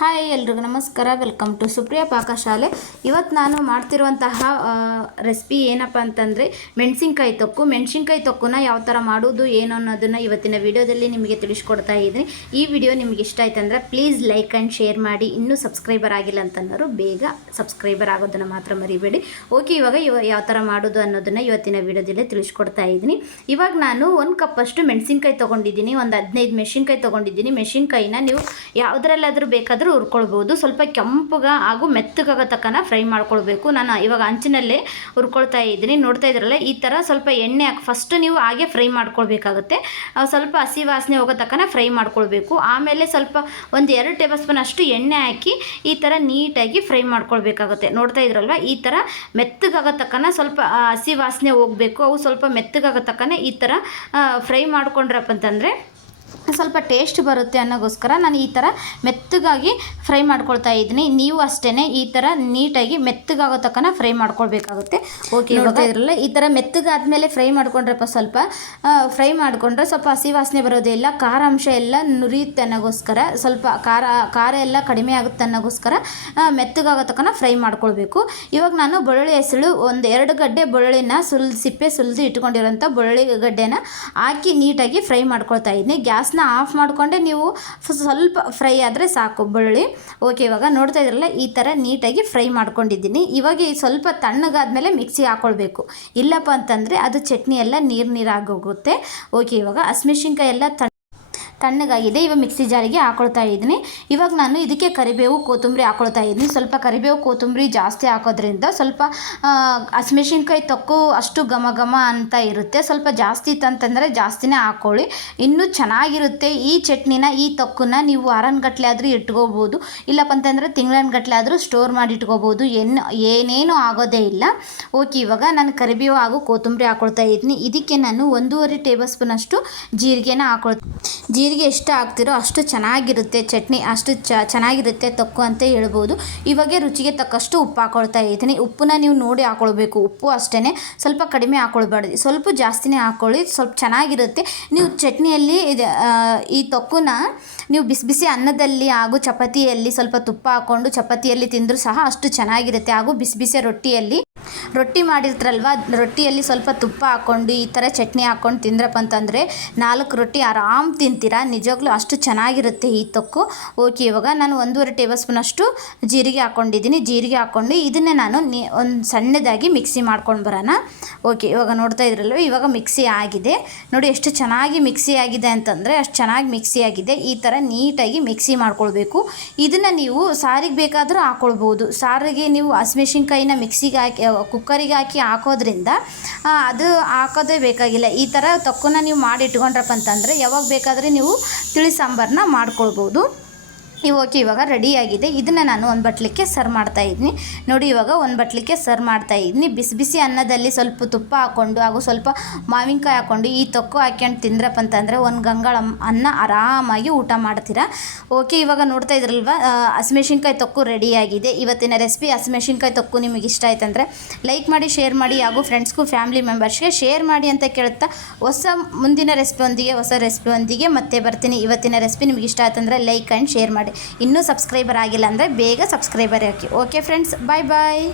Hi ಎಲ್ರಿಗೂ ನಮಸ್ಕಾರ. Welcome to Supriya ಪಾಕಶಾಲೆ ಇವತ್ತು ನಾನು ಮಾಡ್ತಿರುವಂತಹ ರೆಸಿಪಿ ಏನಪ್ಪ ಅಂತಂದರೆ, ಮೆಣಸಿನ್ಕಾಯಿ ತೊಕ್ಕು. ಮೆಣಸಿನ್ಕಾಯಿ ತೊಕ್ಕುನ ಯಾವ ಥರ ಮಾಡೋದು, ಏನು ಅನ್ನೋದನ್ನು ಇವತ್ತಿನ ವಿಡಿಯೋದಲ್ಲಿ ನಿಮಗೆ ತಿಳಿಸ್ಕೊಡ್ತಾ ಇದ್ದೀನಿ. ಈ ವಿಡಿಯೋ ನಿಮಗೆ ಇಷ್ಟ ಆಯ್ತು ಅಂದರೆ ಪ್ಲೀಸ್ ಲೈಕ್ ಆ್ಯಂಡ್ ಶೇರ್ ಮಾಡಿ. ಇನ್ನೂ ಸಬ್ಸ್ಕ್ರೈಬರ್ ಆಗಿಲ್ಲ ಅಂತಂದರು ಬೇಗ ಸಬ್ಸ್ಕ್ರೈಬರ್ ಆಗೋದನ್ನು ಮಾತ್ರ ಮರಿಬೇಡಿ. ಓಕೆ ಇವಾಗ ಇವ ಯಾವ ಥರ ಮಾಡೋದು ಅನ್ನೋದನ್ನು ಇವತ್ತಿನ ವಿಡಿಯೋದಲ್ಲಿ ತಿಳಿಸ್ಕೊಡ್ತಾ ಇದ್ದೀನಿ. ಇವಾಗ ನಾನು ಒಂದು ಕಪ್ಪಷ್ಟು ಮೆಣಸಿನ್ಕಾಯಿ ತೊಗೊಂಡಿದ್ದೀನಿ. ಒಂದು ಹದಿನೈದು ಮೆಣಸಿನ್ಕಾಯಿ ತೊಗೊಂಡಿದ್ದೀನಿ. ಮೆಣಸಿನ್ಕಾಯಿನ ನೀವು ಯಾವುದ್ರಲ್ಲಾದರೂ ಬೇಕಾದರೂ ಹುರ್ಕೊಳ್ಬೋದು. ಸ್ವಲ್ಪ ಕೆಂಪುಗ ಹಾಗೂ ಮೆತ್ತಗಾಗೋ ತಕ್ಕನ ಫ್ರೈ ಮಾಡ್ಕೊಳ್ಬೇಕು. ನಾನು ಇವಾಗ ಅಂಚಿನಲ್ಲೇ ಹುರ್ಕೊಳ್ತಾ ಇದ್ದೀನಿ. ನೋಡ್ತಾ ಇದ್ರಲ್ಲ ಈ ಥರ ಸ್ವಲ್ಪ ಎಣ್ಣೆ ಹಾಕಿ ಫಸ್ಟ್ ನೀವು ಹಾಗೆ ಫ್ರೈ ಮಾಡ್ಕೊಳ್ಬೇಕಾಗುತ್ತೆ. ಸ್ವಲ್ಪ ಹಸಿ ವಾಸನೆ ಹೋಗೋ ತಕ್ಕನ ಫ್ರೈ ಮಾಡ್ಕೊಳ್ಬೇಕು. ಆಮೇಲೆ ಸ್ವಲ್ಪ ಒಂದು ಎರಡು ಟೇಬಲ್ ಸ್ಪೂನ್ ಅಷ್ಟು ಎಣ್ಣೆ ಹಾಕಿ ಈ ಥರ ನೀಟಾಗಿ ಫ್ರೈ ಮಾಡ್ಕೊಳ್ಬೇಕಾಗುತ್ತೆ. ನೋಡ್ತಾ ಇದ್ರಲ್ವ ಈ ಥರ ಮೆತ್ತಗಾಗೋ ತಕ್ಕನ ಸ್ವಲ್ಪ ಹಸಿ ವಾಸನೆ ಹೋಗಬೇಕು. ಅವು ಸ್ವಲ್ಪ ಮೆತ್ತಗಾಗೋ ತಕ್ಕನ ಈ ಥರ ಫ್ರೈ ಮಾಡ್ಕೊಂಡ್ರಪ್ಪ ಅಂತಂದರೆ ಸ್ವಲ್ಪ ಟೇಸ್ಟ್ ಬರುತ್ತೆ ಅನ್ನೋಗೋಸ್ಕರ ನಾನು ಈ ಥರ ಮೆತ್ತಗಾಗಿ ಫ್ರೈ ಮಾಡ್ಕೊಳ್ತಾ ಇದ್ದೀನಿ. ನೀವು ಅಷ್ಟೇ ಈ ಥರ ನೀಟಾಗಿ ಮೆತ್ತಗಾಗೋ ತಕ್ಕನ ಫ್ರೈ ಮಾಡ್ಕೊಳ್ಬೇಕಾಗುತ್ತೆ. ಓಕೆ ಇವಾಗ ಇದ್ರಲ್ಲ ಈ ಥರ ಮೆತ್ತಗಾದ್ಮೇಲೆ ಫ್ರೈ ಮಾಡ್ಕೊಂಡ್ರಪ್ಪ ಸ್ವಲ್ಪ ಫ್ರೈ ಮಾಡಿಕೊಂಡ್ರೆ ಸ್ವಲ್ಪ ಹಸಿ ವಾಸನೆ ಬರೋದಿಲ್ಲ ಖಾರ ಅಂಶ ಎಲ್ಲ ನುರಿಯುತ್ತೆ ಅನ್ನೋಗೋಸ್ಕರ ಸ್ವಲ್ಪ ಖಾರ ಖಾರ ಎಲ್ಲ ಕಡಿಮೆ ಆಗುತ್ತೆ ಅನ್ನೋಗೋಸ್ಕರ ಮೆತ್ತಗಾಗೋ ತಕ್ಕನ ಫ್ರೈ ಮಾಡ್ಕೊಳ್ಬೇಕು. ಇವಾಗ ನಾನು ಬೆಳ್ಳುಳ್ಳಿ ಹೆಸಳು ಒಂದು ಎರಡು ಗಡ್ಡೆ ಬೆಳ್ಳುಳ್ಳಿನ ಸುಲ್ ಸಿಪ್ಪೆ ಸುಲಿದು ಇಟ್ಕೊಂಡಿರೋಂಥ ಬೆಳ್ಳುಳ್ಳಿ ಗಡ್ಡೆನ ಹಾಕಿ ನೀಟಾಗಿ ಫ್ರೈ ಮಾಡ್ಕೊಳ್ತಾ ಇದ್ದೀನಿ. ಗ್ಯಾಸ್ನ ಆಫ್ ಮಾಡಿಕೊಂಡೆ ನೀವು ಸ್ವಲ್ಪ ಫ್ರೈ ಆದರೆ ಸಾಕು ಬೆಳ್ಳುಳ್ಳಿ. ಓಕೆ ಇವಾಗ ನೋಡ್ತಾ ಇದ್ರಲ್ಲ ಈ ಥರ ನೀಟಾಗಿ ಫ್ರೈ ಮಾಡ್ಕೊಂಡಿದ್ದೀನಿ. ಇವಾಗ ಈ ಸ್ವಲ್ಪ ತಣ್ಣಗಾದ್ಮೇಲೆ ಮಿಕ್ಸಿ ಹಾಕ್ಕೊಳ್ಬೇಕು ಇಲ್ಲಪ್ಪ ಅಂತಂದರೆ ಅದು ಚಟ್ನಿ ಎಲ್ಲ ನೀರು ನೀರಾಗೋಗುತ್ತೆ ಓಕೆ ಇವಾಗ ಹಸಿಮೆಣ್ಸಿನ್ಕಾಯಿ ಎಲ್ಲ ತಣ್ಣಗಾಗಿದೆ ಇವಾಗ ಮಿಕ್ಸಿ ಜಾರಿಗೆ ಹಾಕೊಳ್ತಾ ಇದ್ದೀನಿ. ಇವಾಗ ನಾನು ಇದಕ್ಕೆ ಕರಿಬೇವು ಕೊತ್ತಂಬರಿ ಹಾಕೊಳ್ತಾ ಇದ್ದೀನಿ. ಸ್ವಲ್ಪ ಕರಿಬೇವು ಕೊತ್ತಂಬರಿ ಜಾಸ್ತಿ ಹಾಕೋದ್ರಿಂದ ಸ್ವಲ್ಪ ಹಸಿಮೆಣ್ಸಿನ್ಕಾಯಿ ತೊಕ್ಕು ಅಷ್ಟು ಘಮ ಘಮ ಅಂತ ಇರುತ್ತೆ. ಸ್ವಲ್ಪ ಜಾಸ್ತಿ ಇತ್ತಂತಂದರೆ ಜಾಸ್ತಿನೇ ಹಾಕ್ಕೊಳ್ಳಿ ಇನ್ನೂ ಚೆನ್ನಾಗಿರುತ್ತೆ ಈ ಚಟ್ನಿನ, ಈ ತೊಕ್ಕನ್ನ ನೀವು ವಾರನ್ಗಟ್ಲೆ ಆದರೂ ಇಟ್ಕೋಬೋದು. ಇಲ್ಲಪ್ಪ ಅಂತಂದರೆ ತಿಂಗಳನ್ಗಟ್ಲೆ ಆದರೂ ಸ್ಟೋರ್ ಮಾಡಿ ಇಟ್ಕೋಬೋದು. ಏನು, ಏನೇನು ಆಗೋದೇ ಇಲ್ಲ. ಓಕೆ, ಇವಾಗ ನಾನು ಕರಿಬೇವು ಹಾಗೂ ಕೊತ್ತಂಬರಿ ಹಾಕೊಳ್ತಾ ಇದ್ದೀನಿ. ಇದಕ್ಕೆ ನಾನು ಒಂದೂವರೆ ಟೇಬಲ್ ಸ್ಪೂನಷ್ಟು ಜೀರಿಗೆನ ಹಾಕೊಳ್ತೀನಿ ಜೀರಿಗೆ ಎಷ್ಟು ಹಾಕ್ತಿರೋ ಅಷ್ಟು ಚೆನ್ನಾಗಿರುತ್ತೆ, ಚಟ್ನಿ ಅಷ್ಟು ಚೆನ್ನಾಗಿರುತ್ತೆ, ತಕ್ಕು ಅಂತ ಹೇಳ್ಬೋದು. ಇವಾಗೆ ರುಚಿಗೆ ತಕ್ಕಷ್ಟು ಉಪ್ಪು ಹಾಕೊಳ್ತಾ ಇದ್ದೀನಿ. ಉಪ್ಪನ್ನ ನೀವು ನೋಡಿ ಹಾಕೊಳ್ಬೇಕು. ಉಪ್ಪು ಅಷ್ಟೇ ಸ್ವಲ್ಪ ಕಡಿಮೆ ಹಾಕೊಳ್ಬಾರ್ದು. ಸ್ವಲ್ಪ ಜಾಸ್ತಿನೇ ಹಾಕೊಳ್ಳಿ, ಸ್ವಲ್ಪ ಚೆನ್ನಾಗಿರುತ್ತೆ. ನೀವು ಚಟ್ನಿಯಲ್ಲಿ ಈ ತೊಕ್ಕುನ ನೀವು ಬಿಸಿ ಬಿಸಿ ಅನ್ನದಲ್ಲಿ ಹಾಗೂ ಚಪಾತಿಯಲ್ಲಿ ಸ್ವಲ್ಪ ತುಪ್ಪ ಹಾಕ್ಕೊಂಡು ಚಪಾತಿಯಲ್ಲಿ ತಿಂದರೂ ಸಹ ಅಷ್ಟು ಚೆನ್ನಾಗಿರುತ್ತೆ. ಹಾಗೂ ಬಿಸಿ ಬಿಸಿ ರೊಟ್ಟಿಯಲ್ಲಿ ರೊಟ್ಟಿ ಮಾಡಿರ್ತಾರಲ್ವ? ರೊಟ್ಟಿಯಲ್ಲಿ ಸ್ವಲ್ಪ ತುಪ್ಪ ಹಾಕ್ಕೊಂಡು ಈ ಥರ ಚಟ್ನಿ ಹಾಕ್ಕೊಂಡು ತಿಂದ್ರಪ್ಪ ಅಂತಂದರೆ ನಾಲ್ಕು ರೊಟ್ಟಿ ಆರಾಮ್ ತಿಂತೀರಾ? ನಿಜವಾಗ್ಲೂ ಅಷ್ಟು ಚೆನ್ನಾಗಿರುತ್ತೆ ಈ ತೊಕ್ಕು. ಓಕೆ, ಇವಾಗ ನಾನು ಒಂದೂವರೆ ಟೇಬಲ್ ಸ್ಪೂನ್ ಅಷ್ಟು ಜೀರಿಗೆ ಹಾಕ್ಕೊಂಡಿದ್ದೀನಿ ಜೀರಿಗೆ ಹಾಕ್ಕೊಂಡು ಇದನ್ನೇ ನಾನು ನೀ, ಒಂದು ಸಣ್ಣದಾಗಿ ಮಿಕ್ಸಿ ಮಾಡ್ಕೊಂಡು ಬರೋಣ. ಓಕೆ, ಇವಾಗ ನೋಡ್ತಾ ಇದ್ರಲ್ವ? ಇವಾಗ ಮಿಕ್ಸಿ ಆಗಿದೆ. ನೋಡಿ, ಎಷ್ಟು ಚೆನ್ನಾಗಿ ಮಿಕ್ಸಿ ಆಗಿದೆ ಅಂತಂದರೆ ಅಷ್ಟು ಚೆನ್ನಾಗಿ ಮಿಕ್ಸಿ ಆಗಿದೆ. ಈ ಥರ ನೀಟಾಗಿ ಮಿಕ್ಸಿ ಮಾಡ್ಕೊಳ್ಬೇಕು. ಇದನ್ನು ನೀವು ಸಾರಿಗೆ ಬೇಕಾದರೂ ಹಾಕ್ಕೊಳ್ಬೋದು ಸಾರಿಗೆ ನೀವು ಹಸಿಮೆಣ್ಸಿನ್ಕಾಯಿನ ಮಿಕ್ಸಿಗೆ ಹಾಕಿ ಕುಕ್ಕರಿಗೆ ಹಾಕಿ ಹಾಕೋದ್ರಿಂದ ಅದು ಹಾಕೋದೇ ಬೇಕಾಗಿಲ್ಲ. ಈ ಥರ ತಕ್ಕನ್ನ ನೀವು ಮಾಡಿ ಇಟ್ಕೊಂಡ್ರಪ್ಪ ಅಂತಂದರೆ, ಯಾವಾಗ ಬೇಕಾದರೆ ನೀವು ತಿಳಿ ಸಾಂಬಾರನ್ನ ಮಾಡ್ಕೊಳ್ಬೋದು. ಇವು ಓಕೆ, ಇವಾಗ ರೆಡಿಯಾಗಿದೆ ಇದನ್ನು ನಾನು ಒಂದು ಬಟ್ಲಿಕ್ಕೆ ಸರ್ವ್ ಮಾಡ್ತಾ ಇದ್ದೀನಿ ನೋಡಿ, ಇವಾಗ ಒಂದು ಬಟ್ಲಿಕ್ಕೆ ಸರ್ವ್ ಮಾಡ್ತಾ ಇದ್ದೀನಿ ಬಿಸಿ ಬಿಸಿ ಅನ್ನದಲ್ಲಿ ಸ್ವಲ್ಪ ತುಪ್ಪ ಹಾಕ್ಕೊಂಡು ಹಾಗೂ ಸ್ವಲ್ಪ ಮಾವಿನಕಾಯಿ ಹಾಕ್ಕೊಂಡು ಈ ತೊಕ್ಕು ಹಾಕ್ಕೊಂಡು ತಿಂದ್ರಪ್ಪ ಅಂತಂದರೆ ಒಂದು ಗಂಗಾಳ ಅನ್ನ ಆರಾಮಾಗಿ ಊಟ ಮಾಡ್ತೀರಾ. ಓಕೆ, ಇವಾಗ ನೋಡ್ತಾ ಇದ್ರಲ್ವ? ಹಸಿಮೆಣ್ಸಿನ್ಕಾಯಿ ತೊಕ್ಕು ರೆಡಿಯಾಗಿದೆ ಇವತ್ತಿನ ರೆಸಿಪಿ ಹಸಿಮೆಣ್ಸಿನ್ಕಾಯಿ ತೊಕ್ಕು ನಿಮಗೆ ಇಷ್ಟ ಆಯ್ತಂದರೆ ಲೈಕ್ ಮಾಡಿ ಶೇರ್ ಮಾಡಿ ಹಾಗೂ ಫ್ರೆಂಡ್ಸ್ಗೂ ಫ್ಯಾಮಿಲಿ ಮೆಂಬರ್ಸ್ಗೆ ಶೇರ್ ಮಾಡಿ ಅಂತ ಕೇಳುತ್ತಾ ಹೊಸ ಮುಂದಿನ ರೆಸಿಪಿಯೊಂದಿಗೆ ಹೊಸ ರೆಸಿಪಿಯೊಂದಿಗೆ ಮತ್ತೆ ಬರ್ತೀನಿ. ಇವತ್ತಿನ ರೆಸಿಪಿ ನಿಮಗೆ ಇಷ್ಟ ಆಯ್ತಂದರೆ ಲೈಕ್ ಆ್ಯಂಡ್ ಶೇರ್ ಮಾಡಿ ಇನ್ನೂ ಸಬ್ಸ್ಕ್ರೈಬರ್ ಆಗಿಲ್ಲ ಅಂದರೆ ಬೇಗ ಸಬ್ಸ್ಕ್ರೈಬರ್ ಹಾಕಿ. Okay friends bye bye